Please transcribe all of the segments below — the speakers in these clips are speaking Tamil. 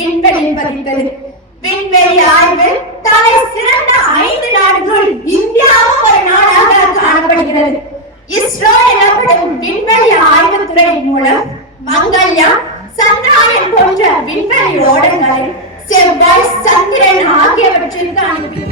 பாதையை விண்வெளியில் பதித்தது. விண்வெளி ஆய்வில் தலை சிறந்த ஐந்து நாடுகள் இந்தியாவும் ஒரு நாடாக காணப்படுகிறது. இஸ்ரோ எனப்படும் விண்வெளி ஆய்வுத்துறை மூலம் மங்கள்யான் சந்திராயன் போன்ற விண்வெளி ஓடங்களை செவ்வாய் சந்திரன் ஆகியவற்றிற்கு அனுப்பி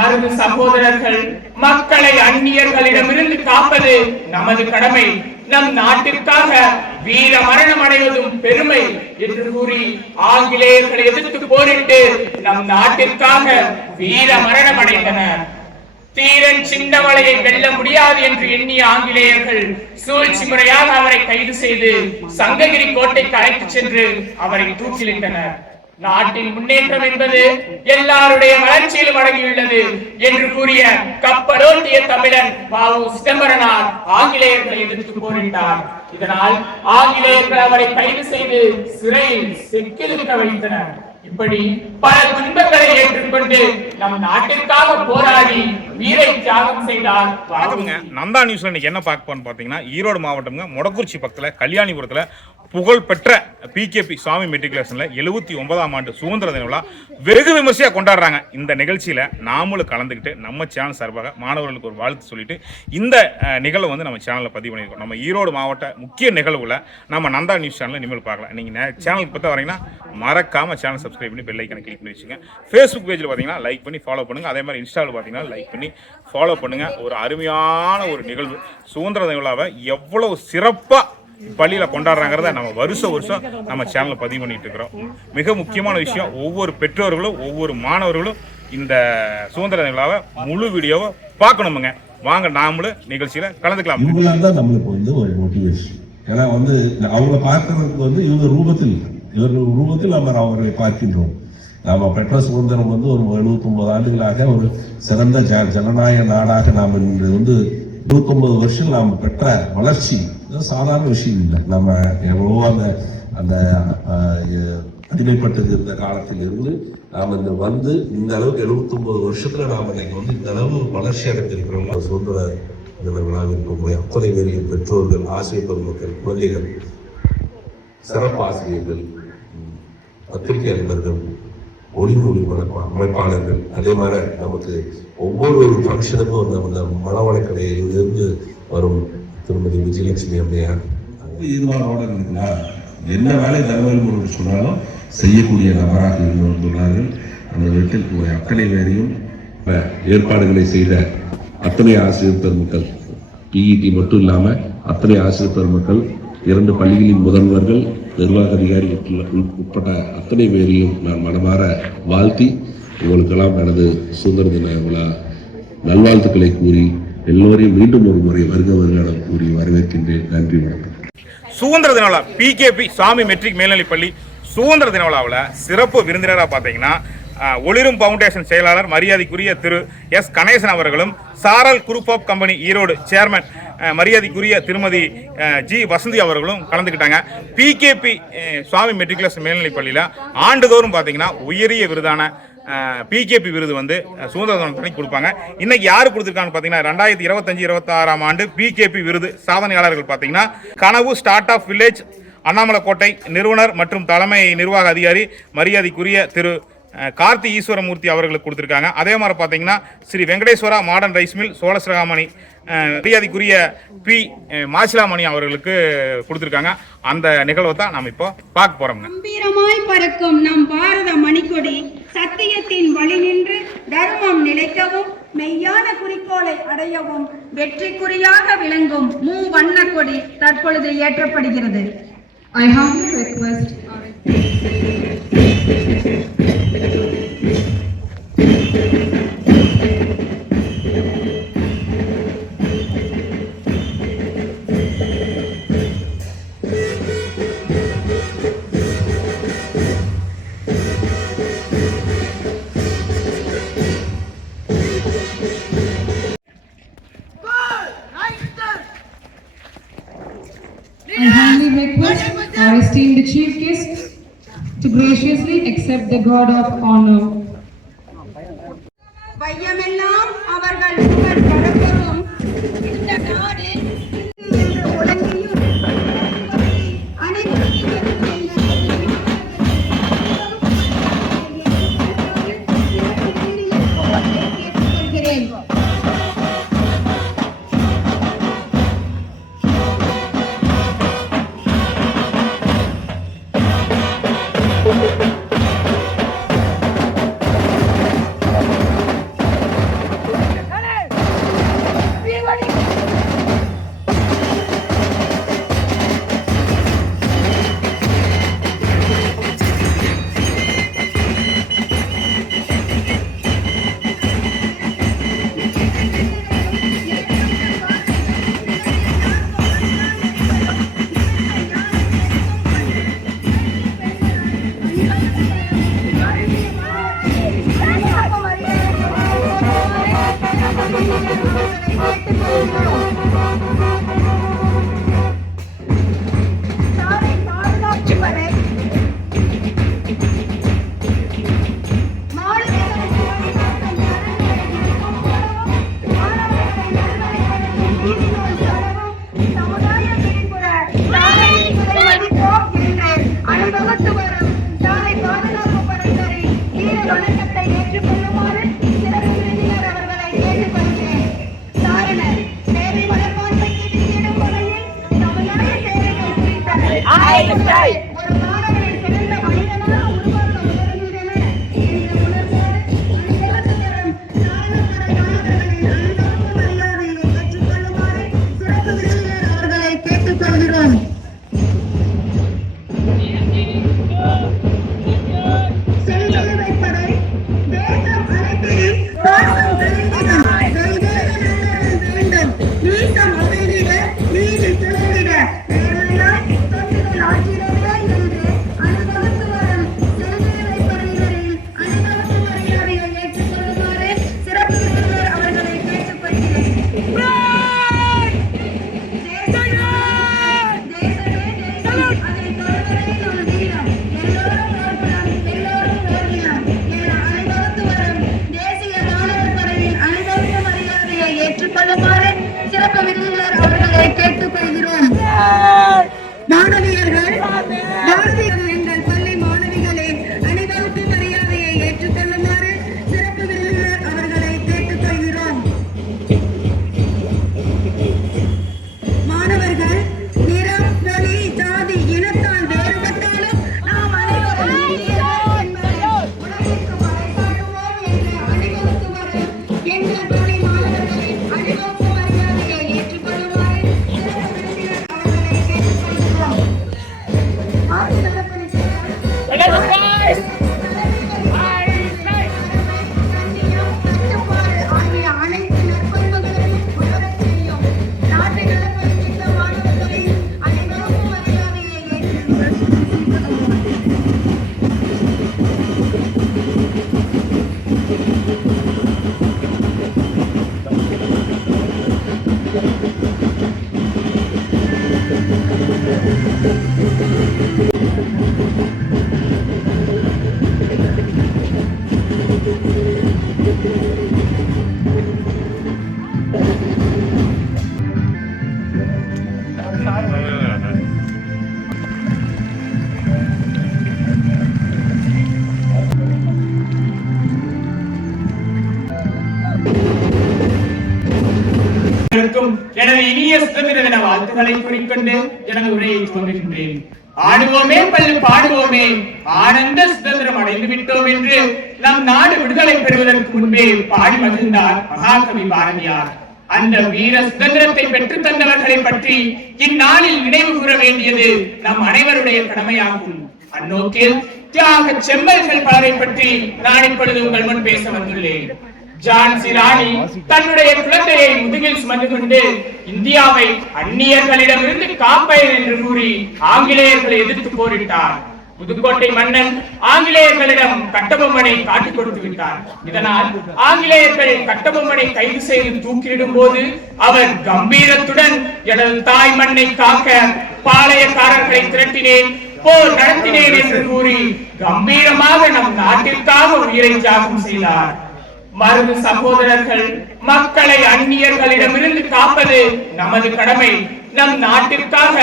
மருந்து சகோதரர்கள் மக்களை அந்நியர்களிடமிருந்து காப்பது நமது கடமை. நம் நாட்டிற்காக வீர மரணம் அடைவதும் பெருமை என்று கூறி ஆங்கிலேயர்களை எதிர்த்து போரிட்டு நம் நாட்டிற்காக வீர மரணம் அடைந்தனர். தீரன் சின்னமலையை வெல்ல முடியாது என்று எண்ணிய ஆங்கிலேயர்கள் சூழ்ச்சி முறையாக அவரை கைது செய்து சங்ககிரி கோட்டைக்கு அழைத்துச் சென்று அவரை தூக்கிலிட்டனர். நாட்டின் முன்னேற்றம் என்பது எல்லாருடைய வளர்ச்சியிலும் அடங்கியுள்ளது என்று கூறிய கப்பலோட்டிய தமிழன் பாவு சிதம்பரனார் ஆங்கிலேயர்களை எதிர்த்து போரிட்டார். இதனால் ஆங்கிலேயர்கள் அவரை கைது செய்து சிறையில் செக்கிலிருக்க வைத்தனர். இப்படி பல துன்பங்களை ஏற்றுக்கொண்டு நம் நாட்டிற்காக போராடி வீரை தியாகம் செய்தார் நந்தா நியூஸ்ல இன்னைக்கு என்ன பார்க்க போறோம்னு பாத்தீங்கன்னா ஈரோடு மாவட்டம்ங்க. முடக்குறிச்சி பக்கத்துல கல்யாணிபுரத்துல புகழ்பெற்ற பிகேபி சுவாமி மெட்ரிகுலேஷனில் எழுபத்தி ஒன்பதாம் ஆண்டு சுதந்திர தின விழா வெகு விமர்சையாக கொண்டாடுறாங்க. இந்த நிகழ்ச்சியில் நாமளும் கலந்துக்கிட்டு நம்ம சேனல் சார்பாக மாணவர்களுக்கு ஒரு வாழ்த்து சொல்லிட்டு இந்த நிகழ்வு நிகழ்வை வந்து நம்ம சேனலில் பதிவு பண்ணியிருக்கோம். நம்ம ஈரோடு மாவட்ட முக்கிய நிகழ்வுல நம்ம நந்தா நியூஸ் சேனலில் இனிமேல் பார்க்கலாம். நீங்கள் சேனலுக்கு பார்த்தா வரீங்கன்னா மறக்காமல் சேனல் சப்ஸ்கிரைப் பண்ணி பெல் ஐக்கனை கிளிக் பண்ணி வச்சுங்க ஃபேஸ்புக் பேஜில் பார்த்தீங்கன்னா லைக் பண்ணி ஃபாலோ பண்ணுங்கள் அதே மாதிரி இன்ஸ்டாவில் பார்த்தீங்கன்னா லைக் பண்ணி ஃபாலோ பண்ணுங்கள் ஒரு அருமையான ஒரு நிகழ்வு. சுதந்திர தின விழாவை எவ்வளவு சிறப்பாக பள்ளியில் கொண்டாடுறாங்கிறத நம்ம வருஷம் வருஷம் நம்ம சேனலில் பதிவு பண்ணிட்டு இருக்கிறோம். மிக முக்கியமான விஷயம் ஒவ்வொரு பெற்றோர்களும் ஒவ்வொரு மாணவர்களும் இந்த சுதந்திர விழாவை முழு வீடியோவை பார்க்கணுமுங்க. வாங்க நாமளும் நிகழ்ச்சியில் கலந்துக்கலாம். இவங்களாம் தான் நம்மளுக்கு வந்து ஒரு மோட்டிவேஷன் ஏன்னா வந்து அவங்கள பார்க்கறதுக்கு வந்து இவங்க ரூபத்தில் இவர்கள் ரூபத்தில் நம்ம அவர்களை பார்க்கின்றோம். நாம பெற்ற சுதந்திரம் வந்து ஒரு எழுபத்தொன்பது ஆண்டுகளாக ஒரு சிறந்த ஜ ஜனநாயக நாடாக நாம் இன்று வந்து எழுபத்தொன்பது வருஷம் நாம் பெற்ற வளர்ச்சி இது சாதாரண விஷயம் இல்லை. நம்ம எவ்வளவோ அந்த அந்த அடிமைப்பட்டது அடிமைப்பட்டு இருந்த காலத்தில் இருந்து நாம் இந்த வந்து இந்த அளவுக்கு எழுபத்தொம்பது வருஷத்தில் நாம் இன்னைக்கு வந்து இந்த அளவு வளர்ச்சி அடைந்திருக்கிறோம். சுதந்திர தினங்களாக இருக்கக்கூடிய உங்களுடைய அத்தனை பெற்றோர்கள் ஆசிரியர் பெருமக்கள் குழந்தைகள் சிறப்பு ஆசிரியர்கள் பத்திரிகை அதிபர்கள் ஒளிமொழி வளர்ப்பா அமைப்பாளர்கள் அதே மாதிரி நமக்கு ஒவ்வொரு ஒரு ஃபங்க்ஷனுக்கும் அந்த இந்த மனவளக்கடையிலிருந்து வரும் திருமதி விஜயலட்சுமி அம்மையார் ஈடுபாடோட இருக்குங்களா? என்ன வேலை தகவல் சொன்னாலும் செய்யக்கூடிய நபராக இருந்து வந்துள்ளார்கள் அந்த வீட்டில் அத்தனை பேரையும் ஏற்பாடுகளை செய்த அத்தனை ஆசிரியர் பெருமக்கள் பிஇடி மட்டும் இல்லாமல் அத்தனை ஆசிரியர் பெருமக்கள் இரண்டு பள்ளிகளின் முதல்வர்கள் நிர்வாக அதிகாரி உட்பட்ட அத்தனை பேரையும் நான் மனமாற வாழ்த்தி உங்களுக்கெல்லாம் எனது சுதந்திர தின விழா நல்வாழ்த்துக்களை கூறி எல்லோரையும் மீண்டும் ஒரு முறை வருக வருக கூறி வரவேற்கின்றேன். நன்றி வணக்கம். சுதந்திர தின விழா பிகேபி சாமி மெட்ரிக் மேல்நிலைப் பள்ளி சுதந்திர தின விழாவில் சிறப்பு விருந்தினராக பார்த்தீங்கன்னா ஒளிரும் ஃபவுண்டேஷன் செயலாளர் மரியாதைக்குரிய திரு எஸ். கணேசன் அவர்களும் Saral group of company Erode chairman மரியாதைக்குரிய திருமதி ஜி. வசந்தி அவர்களும் கலந்துக்கிட்டாங்க. பிகேபி சுவாமி மெட்ரிகுலேஷன் மேல்நிலைப் பள்ளியில் ஆண்டுதோறும் பார்த்தீங்கன்னா உயரிய விருதான பிகேபி விருது வந்து அஹ், சுதந்திர தினத்தன்னைக்கு கொடுப்பாங்க. இன்னைக்கு யார் கொடுத்துருக்காங்க பார்த்தீங்கன்னா ரெண்டாயிரத்தி இருபத்தஞ்சு இருபத்தாறாம் ஆண்டு பிகேபி விருது சாதனையாளர்கள் பார்த்தீங்கன்னா கனவு ஸ்டார்ட் ஆஃப் வில்லேஜ் அண்ணாமலைக்கோட்டை நிறுவனர் மற்றும் தலைமை நிர்வாக அதிகாரி மரியாதைக்குரிய திரு கார்த்தி ஈஸ்வரமூர்த்தி அவர்களுக்கு கொடுத்துருக்காங்க. அதே மாதிரி பார்த்தீங்கன்னா Sri Venkateswara modern rice mill Cholasiramani மரியாதைக்குரிய பி மாசிலாமணி அவர்களுக்கு கொடுத்துருக்காங்க. அந்த நிகழ்வை தான் நாம் இப்போ பார்க்க போகிறோம் கம்பீரமாய் பறக்கும் நம் பாரத மணிக்கொடி சத்தியத்தின் வழி நின்று தர்மம் நிலைக்கவும் மெய்யான குறிக்கோளை அடையவும் வெற்றிக்குறியாக விளங்கும் மூ வண்ண கொடி தற்பொழுது ஏற்றப்படுகிறது. I humbly request our graciously accept the God of honor. I can say it. எனது வாழ்த்துக்களை கூறிக்கொண்டு எனது உரையை சொல்கின்றேன் ஆடுவோமே பள்ளி பாடுவோமே ஆனந்த சுதந்திரம் அடைந்து விட்டோம் என்று நம் நாடு விடுதலை பெறுவதற்கு முன்பே பாடி மகிழ்ந்தார் மகாகவி பாரதியார். அந்த வீர சுதந்திரத்தை பெற்று தந்தவர்களை பற்றி இந்நாளில் நினைவு கூற வேண்டியது நம் அனைவருடைய கடமையாகும். அந்நோக்கில் தியாக செம்மல்கள் பலரை பற்றி நான் இப்பொழுது உங்கள் முன் பேச வந்துள்ளேன். ஜான்சி ராணி தன்னுடைய குழந்தையை முதுகில் சுமந்து கொண்டு இந்தியாவை அந்நியர்களிடமிருந்து காப்பேன் என்று கூறி ஆங்கிலேயர்களை எதிர்த்து போரிட்டார். புதுக்கோட்டை மன்னன் ஆங்கிலேயர்களிடம் கட்டபொம்மனை காட்டிக் கொடுத்து விட்டார். இதனால் ஆங்கிலேயர்கள் கட்டபொம்மனை கைது செய்து தூக்கிலிடும் போது அவர் கம்பீரத்துடன் எனது தாய் மண்ணை காக்க பாளையக்காரர்களை திரட்டினேன். போர் நடத்தினேன் என்று கூறி கம்பீரமாக நம் நாட்டிற்காக உயிரை தியாகம் செய்தார். மருது சகோதரர்கள் மக்களை அந்நியர்களிடமிருந்து காப்பது நமது கடமை. நம் நாட்டிற்காக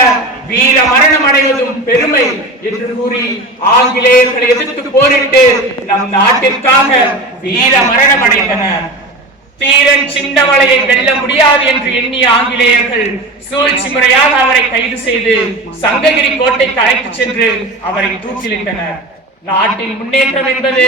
வீர மரணம் அடைவதும் பெருமை என்று கூறி ஆங்கிலேயர்களை எதிர்த்து போரிட்டு நம் நாட்டிற்காக வீர மரணம் அடைந்தனர். தீரன் சின்னவளையை வெல்ல முடியாது என்று எண்ணிய ஆங்கிலேயர்கள் சூழ்ச்சி முறையாக அவரை கைது செய்து சங்ககிரி கோட்டைக்கு அழைத்துச் சென்று அவரை தூக்கிலிட்டனர். நாட்டின் முன்னேற்றம் என்பது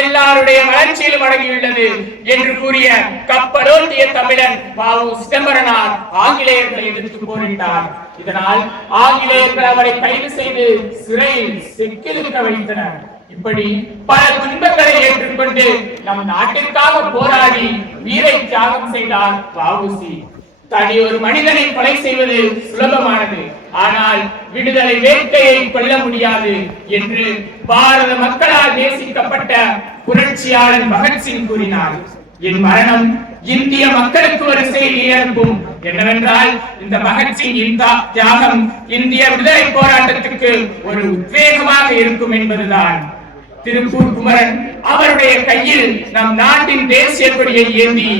எல்லாருடைய வளர்ச்சியிலும் அடங்கியுள்ளது என்று கூறிய கப்பலோட்டிய தமிழன் பாவு சிதம்பரனார் ஆங்கிலேயர்களை எதிர்த்து போரிட்டார். இதனால் ஆங்கிலேயர்கள் அவரை கைது செய்து சிறையில் செக்கிலிருக்க வைத்தனர். இப்படி பல துன்பங்களை ஏற்றுக்கொண்டு நம் நாட்டிற்காக போராடி வீரை தியாகம் செய்தார் வஉசி தனி ஒரு மனிதனை கொலை செய்வது சுலபமானது. ஆனால் விடுதலை வேட்கையை கொல்ல முடியாது என்று பாரத மக்களால் நேசிக்கப்பட்ட புரட்சியாளர் பகத்சிங் கூறினார். என் மரணம் இந்திய மக்களுக்கு ஒரு செய்தி அனுப்பும் என்னவென்றால் இந்த பகத்சிங் இந்த தியாகம் இந்திய விடுதலை போராட்டத்துக்கு ஒரு உத்வேகமாக இருக்கும் என்பதுதான். திருப்பூர் குமரன் அவருடைய கையில் நம் நாட்டின் தேசிய கொடியை ஏந்தி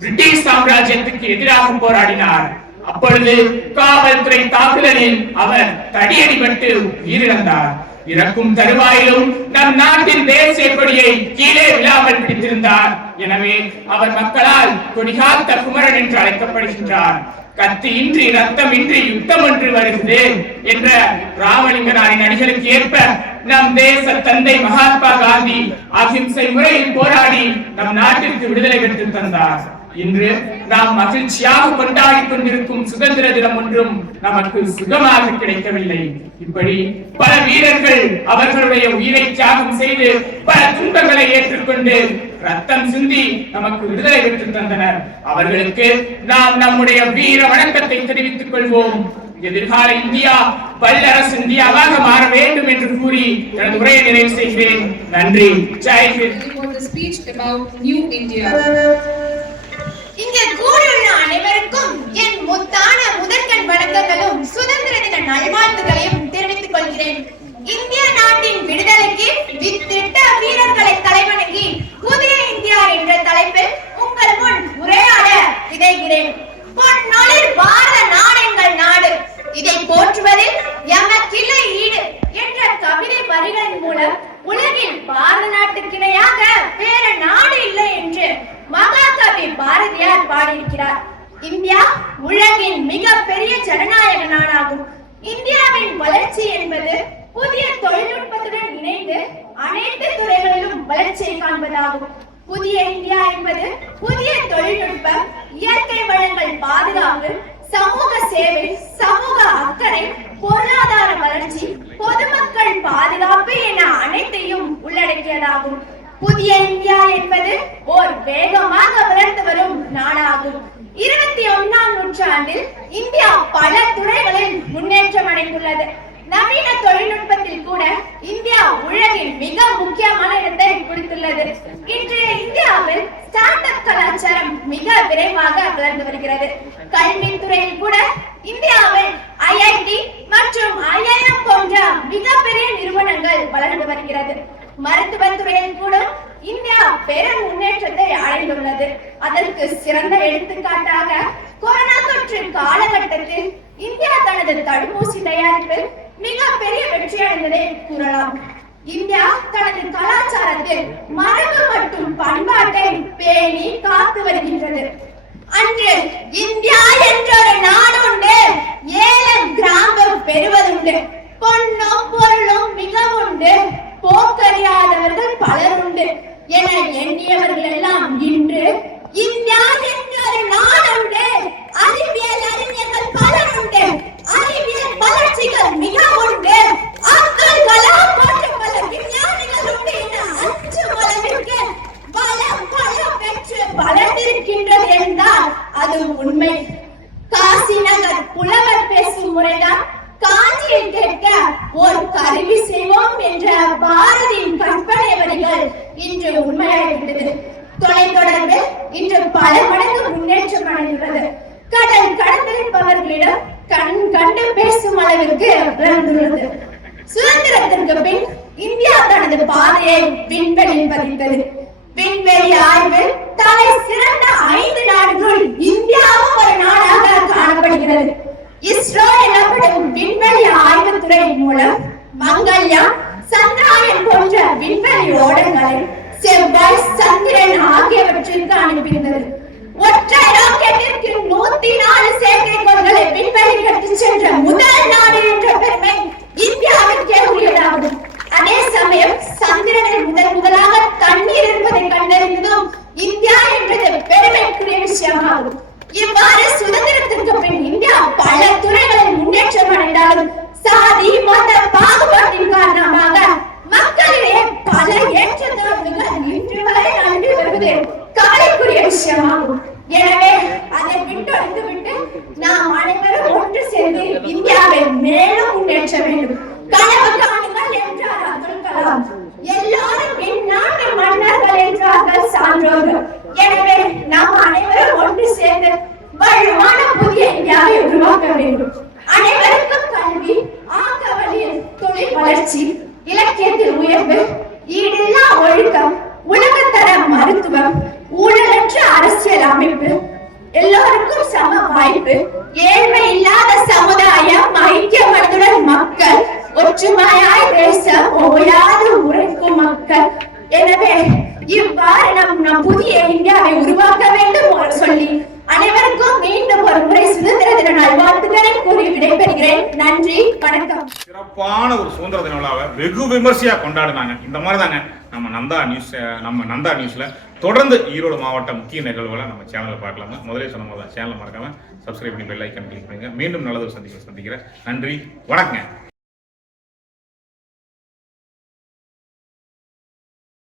பிரிட்டிஷ் சாம்ராஜ்யத்துக்கு எதிராக போராடினார். அப்பொழுது காவல்துறை தாக்குதலில் அவர் தடியடிபட்டு உயிரிழந்தார். இறக்கும் தருவாயிலும் நம் நாட்டின் தேசிய கொடியை கீழே விழாமல் பிடித்திருந்தார். எனவே அவர் மக்களால் கொடிகாத்த குமரன் என்று அழைக்கப்படுகின்றார். கத்தியின்றி ரத்தமின்றி யுத்தம் ஒன்று வருகிறது என்ற ராமலிங்கனாரின் அடிகளுக்கு ஏற்ப நம் தேச தந்தை மகாத்மா காந்தி அகிம்சை முறையில் போராடி நம் நாட்டிற்கு விடுதலை பெற்று தந்தார். இன்று நாம் மகிழ்ச்சியாக கொண்டாடி கொண்டிருக்கும் சுதந்திர தினம் ஒன்றும் நமக்கு சுகமாக கிடைக்கவில்லை. இப்படி பல வீரர்கள் அவர்களுடைய உயிரை தியாகம் செய்து பல துன்பங்களை ஏற்றுக்கொண்டு ரத்தம் சிந்தி நமக்கு விடுதலை பெற்று தந்தனர். அவர்களுக்கு நாம் நம்முடைய வீர வணக்கத்தை தெரிவித்துக் கொள்வோம். எதிர்கால இந்தியா வல்லரசு இந்தியாவாக மாற வேண்டும் என்று கூறி எனது உரையை நிறைவு செய்கிறேன். நன்றி. ஜெய்ஹிந்த் For the speech about இங்கே கூடியுள்ள அனைவருக்கும் என் முத்தான முதற்கண் வணக்கங்களும் சுதந்திர தின நல்வாழ்த்துக்களையும் தெரிவித்துக் கொள்கிறேன். இந்திய நாட்டின் விடுதலைக்கு வித்திட்ட வீரர்களை தலைவணங்கி புதிய இந்தியா என்ற தலைப்பில் உங்கள் முன் உரையாட விதைகிறேன் பொன்னாளில் பாரத நாடு எங்கள் நாடு இதை போற்றுவதில் எமக்கில்லை ஈடு என்ற கவிதை வரிகளின் மூலம் உலகில் பாரத நாட்டுக்கு இணையாக வேற நாடு இல்லை என்று மகாகவி பாரதியார் பாடியிருக்கிறார் இந்தியா உலகின் மிக பெரிய ஜனநாயக நாடாகும் இந்தியாவின் வளர்ச்சி என்பது புதிய தொழில்நுட்பத்துடன் இணைந்து அனைத்து துறைகளிலும் வளர்ச்சியை காண்பதாகும் புதிய இந்தியா என்பது புதிய தொழில்நுட்பம் இயற்கை வளங்கள் பாதுகாப்பு சமூக சேவை சமூக அக்கறை பொருளாதார வளர்ச்சி பொதுமக்கள் பாதுகாப்பு என அனைத்தையும் உள்ளடக்கியதாகும். புதிய இந்தியா என்பது ஓர் வேகமாக வளர்ந்து வரும் நாடாகும். இருபத்தி ஒன்னாம் நூற்றாண்டில் இந்தியா பல துறைகளில் முன்னேற்றம் அடைந்துள்ளது. நவீன தொழில்நுட்பத்தில் கூட இந்தியா உலகில் மிக முக்கியமான இடத்தை பிடித்துள்ளது இன்றைய இந்தியாவில் ஸ்டார்ட் அப் கலாச்சாரம் மிக விரைவாக வளர்ந்து வருகிறது. கல்வித்துறையில் கூட இந்தியாவில் ஐஐடி மற்றும் ஐஐஎம் போன்ற மிகப்பெரிய நிறுவனங்கள் வளர்ந்து வருகிறது. மருத்துவத்துறையில் கூட இந்தியா பெரும் முன்னேற்றத்தை அடைந்துள்ளது. அதற்கு சிறந்த எடுத்துக்காட்டாக கொரோனா தொற்று காலகட்டத்தில் இந்தியா தனது தடுப்பூசி தயாரிப்பில் மிக பெரிய வெற்றி கூறலாம். இந்தியா தனது கலாச்சாரத்தில் மரபு மற்றும் பண்பாட்டை பேணி காத்து வருகின்றது. அன்று இந்தியா என்ற ஒரு நாடு உண்டு ஏலம் கிராமம் பெறுவதுண்டு. பொன்னும் பொருளும் மிக உண்டு போக்கறியாதவர்கள் பலர் உண்டு என எண்ணியவர்கள் எல்லாம் இன்று இந்தியா என்ற ஒரு நாடு உண்டு அறிவியல் அறிஞர்கள் பலர் உண்டு அறிவியல் வளர்ச்சிகள் மிக உண்டு அப்துல் கலாம் போன்ற பல விஞ்ஞானிகள் உண்டு என அச்சும் அளவிற்கு வளம் பலம் பெற்று வளர்ந்திருக்கின்றது என்றால் அது உண்மை. காசி நகர் புலவர் பேசும் முறைதான் காஞ்சியை கேட்க ஒரு கருவி செய்வோம் என்ற பாரதியின் கற்பனை வரிகள் இன்று உண்மையாகிவிட்டது. தொலைத்தொடர்பு இன்று பல மடங்கு முன்னேற்றம் அடைந்துள்ளது. கடல் கடந்திருப்பவர்களிடம் கண் கண்டு பேசும் அளவிற்கு வளர்ந்துள்ளது. சுதந்திரத்திற்கு பின் இந்தியா தனது பாதையை விண்வெளியில் பதித்தது. விண்வெளி ஆய்வில் தலை சிறந்த ஐந்து நாடுகளுள் இந்தியாவும் ஒரு நாடாக காணப்படுகிறது. இஸ்ரோ எனப்படும் விண்வெளி ஆய்வுத்துறை மூலம் மங்கள்யான் சந்திராயன் போன்ற விண்வெளி ஓடங்களை செவ்வாய் சந்திரன் ஆகியவற்றிற்கு அனுப்பியிருந்தது. ஒற்றை ராக்கெட்டிற்கு நூத்தி நாலு சேர்க்கை கொண்ட மக்கள். எனவே இவ்வாறு நம் நம் புதிய இந்தியாவை உருவாக்க வேண்டும் சொல்லி அனைவருக்கும் மீண்டும் ஒரு முறை சுதந்திர தின நல்வாழ்த்துக்களை கூறி விடைபெறுகிறேன். நன்றி வணக்கம். சிறப்பான ஒரு சுதந்திர தின விழாவை வெகு விமர்சையா கொண்டாடினாங்க. இந்த மாதிரி தாங்க நம்ம நந்தா நியூஸ் நம்ம நந்தா நியூஸ்ல தொடர்ந்து ஈரோடு மாவட்ட முக்கிய நிகழ்வுகளை நம்ம சேனலில் பார்க்கலாங்க. முதலே சொன்ன மாதிரி தான் சேனலை மறக்காம சப்ஸ்கிரைப் பண்ணி பெல் ஐக்கன் கிளிக் பண்ணுங்க மீண்டும் நல்லது சந்திக்க சந்திக்கிறேன். நன்றி வணக்கம்